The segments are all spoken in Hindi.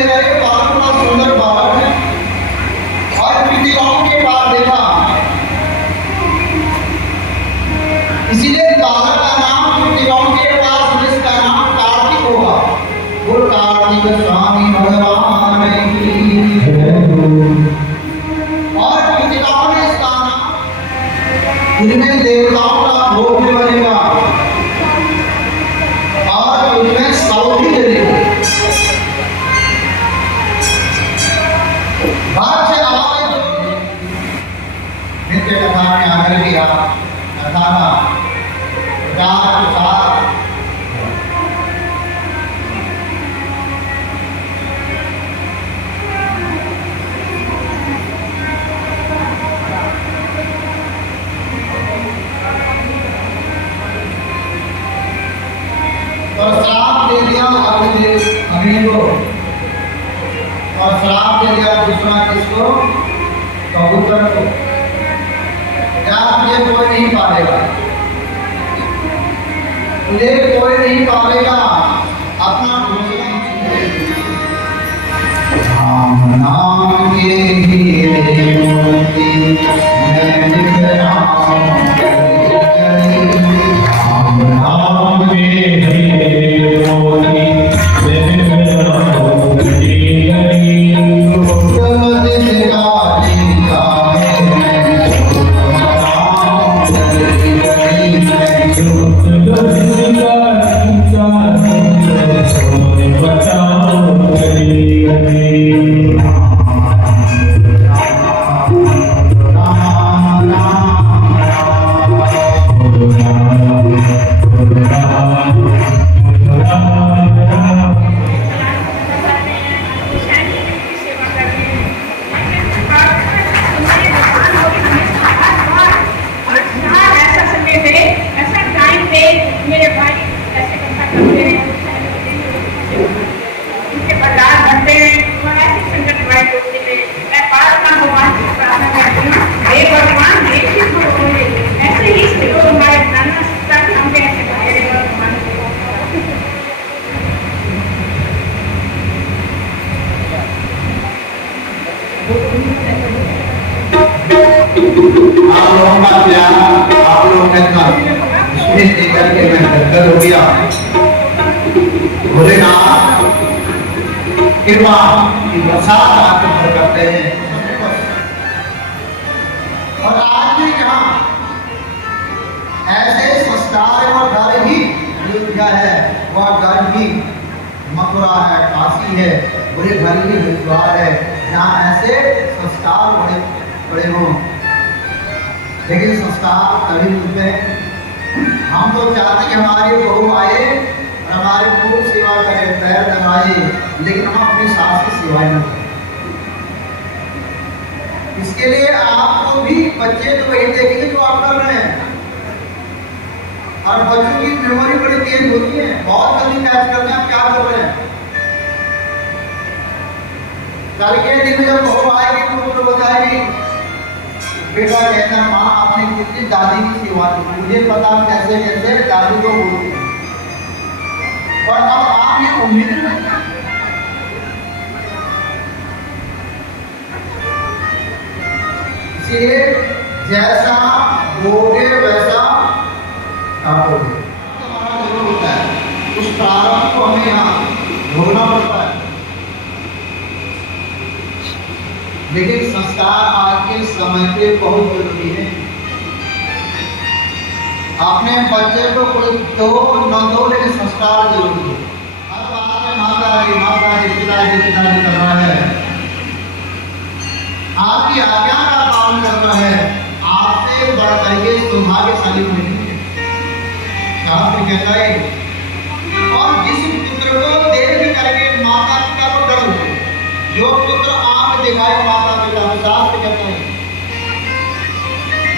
मेरा एक बड़ा सुंदर बालक है और कृतिकाओं के पास देखा, इसीलिए बालक का नाम कृतिकाओं के पास जिसका नाम कार्तिक होगा। वो कार्तिक स्वामी भगवान की और कृतिकाओं में इसका नाम इनमें देवताओं का भोग भी बनेगा और उनमें सौ भी जलेगा। बात से आवाज नित्य कथा में आकर किया कथा का प्रचार प्रसार और श्राप दे दिया अग्नि को और श्राप दे दिया दूसरा किसको, कबूतर को। ये कोई नहीं पालेगा, तुझे कोई नहीं पालेगा, अपना राम नाम के हीरे मोती मैं लिख राम नाम के हीरे मोती आप लोग ने देकर के मैं गदगद हो गया। भोलेनाथ कृपा की बरसात आप पर करते हैं और आज भी जहाँ ऐसे संस्कार और घर ही अयोध्या है, वह घर ही मथुरा है, काशी है, पूरे घर ही हरिद्वार है, जहाँ ऐसे संस्कार बड़े बड़े हों। लेकिन संस्कार कभी मिलते हैं। हम तो चाहते कि हमारी बहू आए और हमारी खूब सेवा करे, पैर दबाए, लेकिन हम अपनी सास की सेवा न करें। इसके लिए आपको भी बच्चे तो वही देखेंगे जो आप कर रहे हैं और बच्चों की मेमोरी बड़ी तेज होती है, बहुत जल्दी कैच करते हैं आप क्या कर रहे हैं। कल के दिन में जब बहू आएगी तो वो बताएगी, बेटा कहता माँ आपने कितनी दादी की सेवा की, मुझे पता कैसे कैसे दादी को बोलती है। और अब आप ये उम्मीद इसलिए जैसा बोगे वैसा काटोगे। हमारा जरूर होता है, उस प्रारंभ को हमें यहाँ भोगना पड़ता है। लेकिन संस्कार आज के समय पे बहुत जरूरी है। आपने बच्चे को कोई दो न दो, लेकिन संस्कार जरूरी है। अब आपने माता पिताजी कर रहा है, आपकी आज्ञा का पालन करना है, आपसे बढ़ करके सौभाग्यशाली नहीं है। शास्त्र कहता है और जिस पुत्र को देख करके माता पिता को डर हो, जो पुत्र आंख दिखाए माता पिता को, शास्त्र कहता है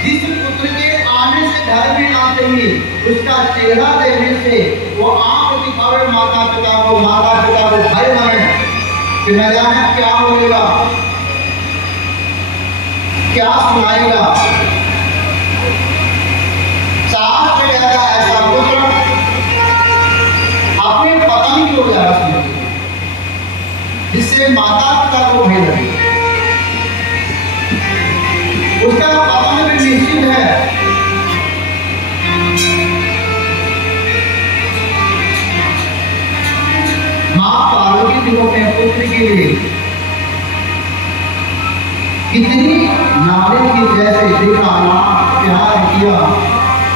जिस पुत्र के आने से घर में ना चाहिए, उसका चेहरा देखने से वो आंख दिखावे माता पिता को भय माने कि न जाने क्या होगा, क्या सुनाएगा। शास्त्र कहता है ऐसा पुत्र अपने पतन की ओर जा रहा है, जिससे जिससे माता पिता को भय लगे, उसका पतन भी निश्चित है। माँ पार्वती जी को अपने पुत्र के लिए कितनी नारे की जैसे देखा, माँ प्यार किया,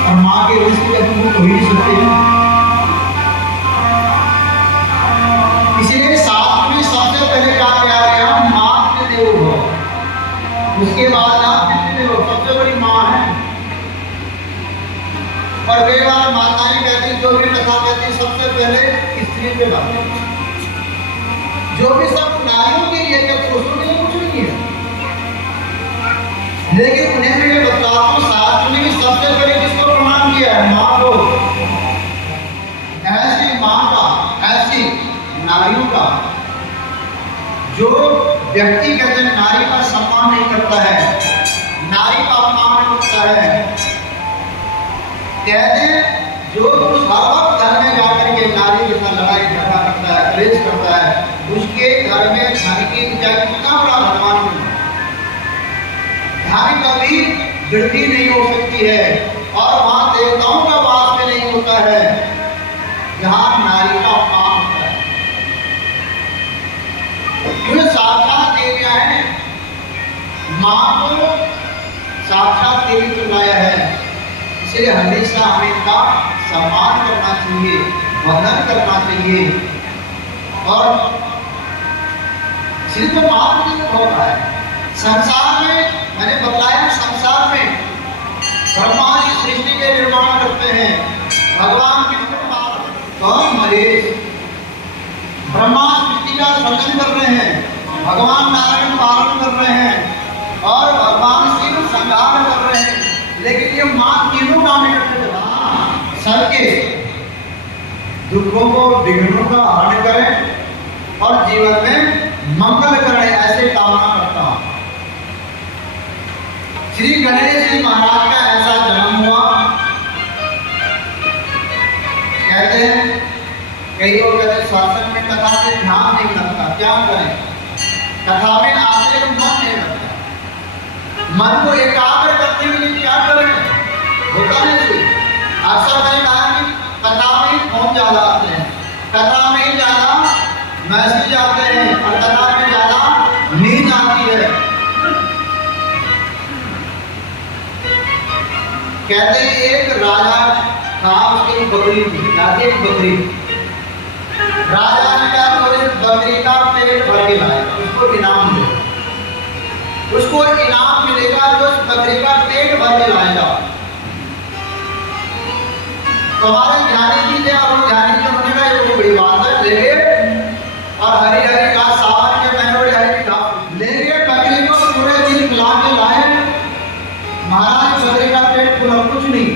और माँ के रिश्ते का तुमको कोई नहीं सकते। इसलिए शास्त्र में सबसे पहले क्या किया गया, मातृदेवो भव, उसके बाद आप पितृदेवो, सबसे बड़ी माँ है। और कई बार माताएं कहती, जो भी कथा कहती, सबसे पहले स्त्री पे बात, जो भी सब नारियों के लिए, क्या पुरुषों के लिए कुछ नहीं है। लेकिन उन्हें मैं बताता हूँ, शास्त्र ने सबसे पहले किसको प्रणाम किया है, माँ को। ऐसी माँ का, ऐसी नारियों का जो व्यक्ति कहते हैं नारी का सम्मान नहीं करता है, नारी का अपमान करता है, कहते हैं जो पुरुष हर वक्त घर में जाकर के नारी के साथ लड़ाई झगड़ा करता है, क्लेश करता है, उसके घर में धन की ऊंचाई कितना बड़ा भगवान को, धन कभी वृद्धि नहीं हो सकती है, और वहां देवताओं का वास में नहीं होता है जहां नारी का अपमान होता है। क्योंकि साक्षात देवियां हैं, मां को साक्षात देवी को लाया है, इसलिए हमेशा हमें इनका सम्मान करना चाहिए, वंदन करना चाहिए। और सिर्फ मात्र नहीं होता है, संसार में मैंने बताया, संसार में ब्रह्मा जी सृष्टि के निर्माण करते हैं, भगवान विष्णु कौन महेश, ब्रह्मा सृष्टि का सृजन कर रहे हैं, भगवान नारायण पालन कर रहे हैं, और भगवान शिव संहार कर रहे हैं। लेकिन ये मां तीनों काम करते हैं, सबके दुखों को, विघ्नों का हरण करें और जीवन में मंगल करें, ऐसे कामना करता हूं। श्री गणेश जी महाराज का ऐसा जन्म हुआ। कहते हैं, कई लोग कहते हैं सत्संग में कथा से ध्यान नहीं लगता, क्या करें, कथा में आते तो मन नहीं लगता, मन को एकाग्र करने के लिए क्या करें, होता नहीं। अक्सर मैंने कहा कि कथा में फोन ज्यादा आते हैं, कथा में ज्यादा मैसेज आते हैं, और कथा में ज्यादा नींद आती है। कहते हैं एक राजा था, उसकी बकरी थी, एक बकरी। राजा ने कहा तो इस बकरी का पेट भर के लाए, उसको इनाम दे, उसको इनाम मिलेगा जो उस बकरी का पेट भर के लाएगा। हमारे ज्ञानी जी थे, और ज्ञानी जी होने का ये बड़ी बात है, ले और हरी हरी घास, सावन के महीने में हरी घास लेके बकरी को पूरे दिन खिला के लाए। महाराज बकरी का पेट पूरा, कुछ नहीं।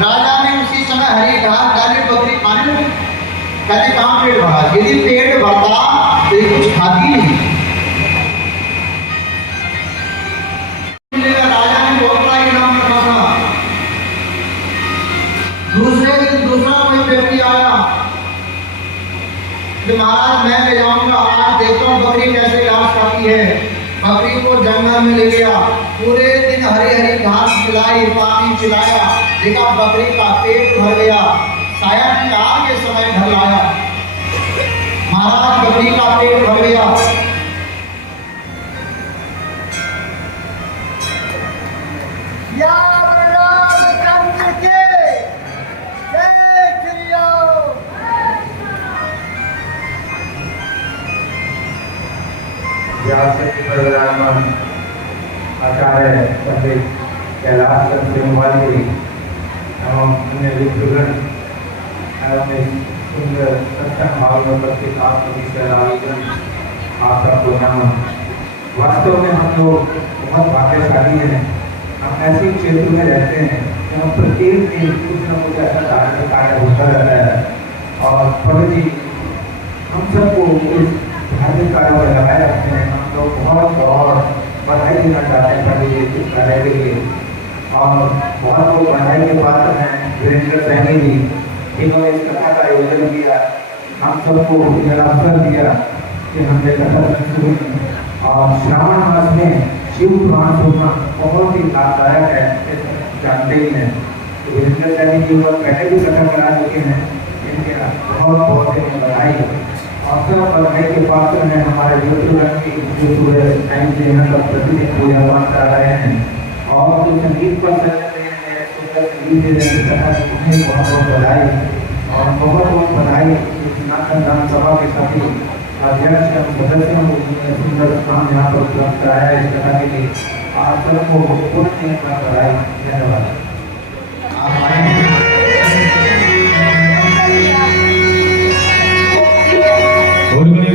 राजा ने उसी समय हरी घास डाली, बकरी खाने लगी। कहते कहाँ पेट भरा, यदि पेट भरता तो ये कुछ खाती नहीं। राजा ने बहुत बड़ा इनाम रखा था। दूसरे दिन दूसरा कोई व्यक्ति आया कि महाराज मैं ले जाऊंगा, आज देखता हूँ बकरी कैसे घास खाती है। बकरी को जंगल में ले गया, पूरे दिन हरी हरी घास खिलाई, पानी पिलाया, देखा बकरी का पेट भर गया। सायंकाल के समय घर लाया, महाराज बकरी का पेट भर गया। आचार्य पंडित कैलाश चंद्र मोबाइल एवं अन्य विद्वान एवं सुंदर सत्संग भाव में उपस्थित आप सभी से आप सबको नमन। वास्तव में हम लोग बहुत भाग्यशाली हैं, हम ऐसे क्षेत्र में रहते हैं जहाँ प्रत्येक दिन कुछ न कुछ ऐसा धार्मिक कार्य होता रहता है, और प्रभु जी हम सबको इस धार्मिक कार्य में लगाए रखते हैं। हम लोग बहुत और बधाई देना चाहते हैं प्रभु जी इस कार्य के लिए, और बहुत लोग बधाई के पात्र हैं। वीरेंद्र सैनी जी इन्होंने इस कथा का आयोजन किया, हम सबको यह अवसर दिया कि हमने कथा शुरू की। और श्रावण मास में शिव पुराण सुनना बहुत ही लाभदायक है, जानते ही हैं। तो वीरेंद्र सैनी जी वो पहले भी कथा करा चुके हैं, इनके बहुत बहुत बधाई। और सब बधाई के पात्र हैं हमारे ज्योतिर्गण की, जो सुबह टाइम से यहाँ पर प्रतिदिन पूजा पाठ कर रहे हैं। और जो संगीत पर संगीत दे रहे हैं कथा उन्हें बहुत बहुत बधाई। और बहुत बहुत बधाई सनातन धर्म सभा के सभी अध्यक्ष एवं सदस्यों को सुंदर काम यहाँ पर उपलब्ध कराया इस कथा के लिए। आप सबको पूर्ण बधाई। धन्यवाद।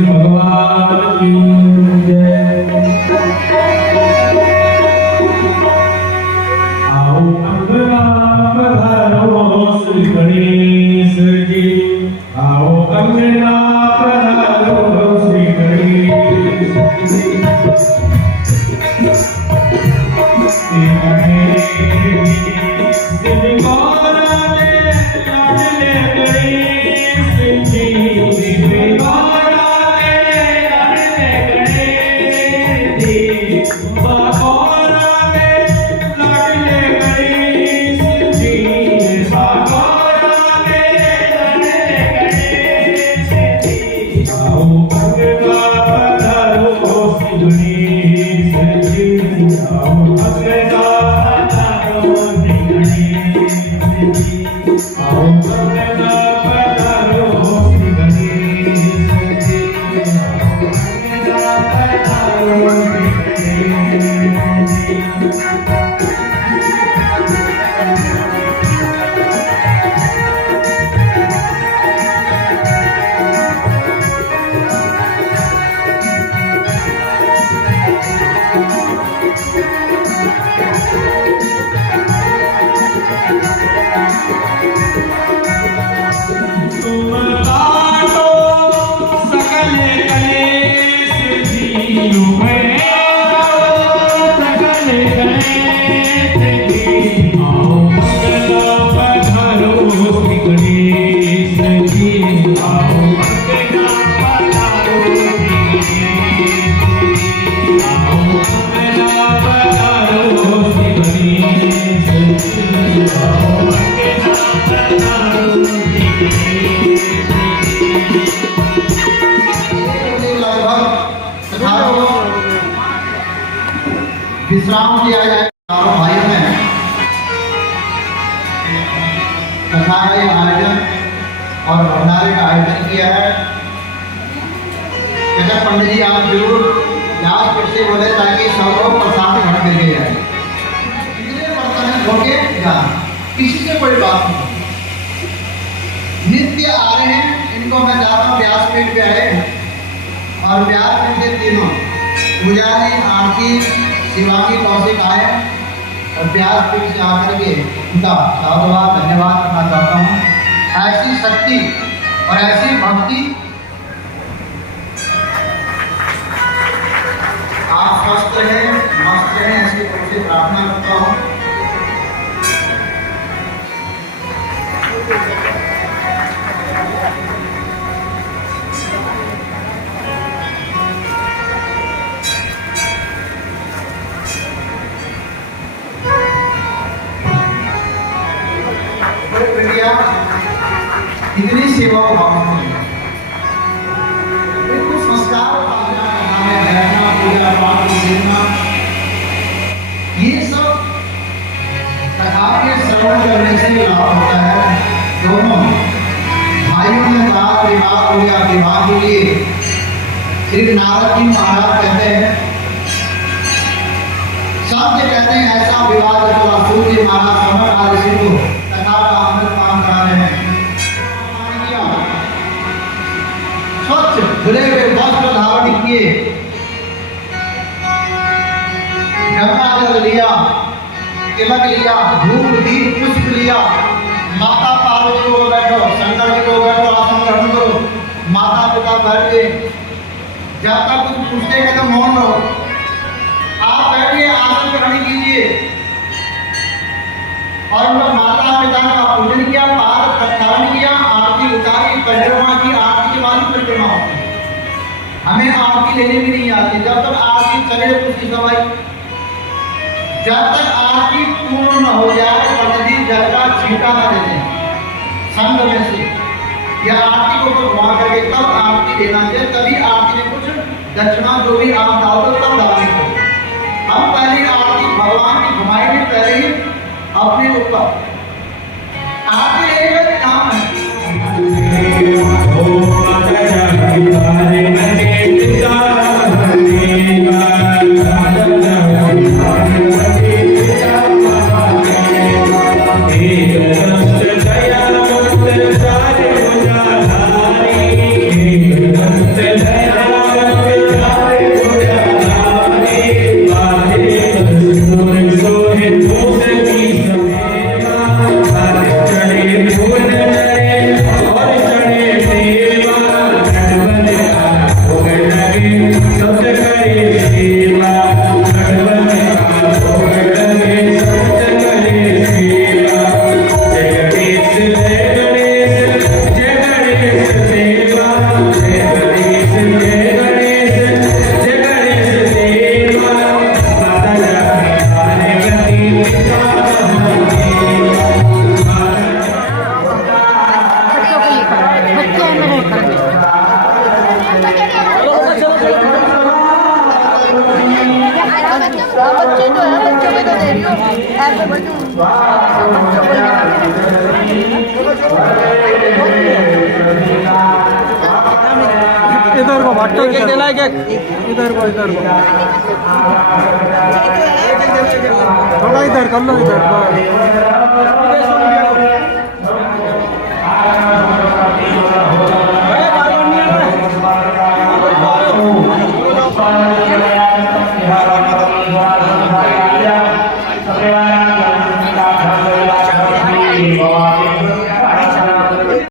भगवान की जय। आओ अंगना पधारो श्री गणेश जी, आओ अंगना पधारो श्री गणेश जी। श्री गणेश जी श्री गौरा ने लाडले गणेश जी, श्री गौरा ने लाडले गणेश जी, गौरा ने लाडले गणेश जी, गौरा ने लाडले गणेश जी। आओ अंगना पधारो श्री गणेश जी, आओ अंगना पधारो श्री गणेश जी, आओ अंगना पधारो श्री गणेश जी, आओ अंगना पधारो श्री गणेश जी। तुम काटो सकल कलेश जीव में, सकल कलेश जी। आओ अंगना पधारो श्री गणेश जी, आओ अंगना पधारो श्री गणेश जी, आओ अंगना पधारो श्री गणेश जी, आओ अंगना पधारो श्री गणेश जी। लगभग कथा को विश्राम दिया जाए। चारों भाइयों ने कथा का ये आयोजन और भंडारे का आयोजन किया है। कहते पंडित जी आप जरूर याद फिर से बोले ताकि सब लोग प्रसाद घर में ले जाए। इतने बर्तन धोके जाना, किसी से कोई बात नहीं। नित्य आ रहे हैं, इनको मैं चाहता हूँ व्यासपीठ पे आए और व्यासपीठ के तीनों पुजारी आरती शिवानी कौशिक आए और व्यासपीठ से आकर के उनका साधुवाद धन्यवाद करना चाहता हूँ। ऐसी शक्ति और ऐसी भक्ति आप स्वस्थ रहें, मस्त रहें, ऐसी कोशिश प्रार्थना करता हूँ। इतनी सेवा बिल्कुल संस्कार बैठना पूजा पाठ देना, ये सब कथा के श्रवण करने से लाभ होता है। दोनों भाइयों ने कहा विवाह हो गया, विवाह के लिए श्री नारद जी महाराज कहते हैं, सत्य कहते हैं ऐसा विवाह जब सूर्य महाराज समझ आ ऋषि को कथा का अमृत पान करा रहे हैं। स्वच्छ धुले हुए वस्त्र धारण किए, गंगा जल लिया, तिलक लिया, धूप दीप पुष्प लिया, माता पार्वती को बैठो, शंकर जी को बैठो, आसन ग्रहण करो, माता पिता बैठ के जब तक कुछ पूछते हैं तो मौन रहो, आप बैठिए आसन ग्रहण कीजिए और उनका माता पिता का पूजन किया, पाद प्रक्षालन किया, आरती उतारी, परिक्रमा की। आरती के बाद परिक्रमा होती है। हमें आरती लेने भी नहीं आती। जब तक आरती चले उसकी समय, जब तक आरती पूर्ण न हो जाए प्रतिदिन जल का छींटा न दे दें संघ में से, या आरती को तो घुमा करके तब आरती देना चाहिए। तभी आरती में कुछ दक्षिणा जो भी आप डालो तब डालने को। हम पहले आरती भगवान की घुमाएंगे, पहले ही अपने ऊपर आरती लेने का काम है। बच्चे जो है बच्चों को तो दे रही हो ऐसे बच्चों इधर को भट्टो इधर को थोड़ा इधर कर लो इधर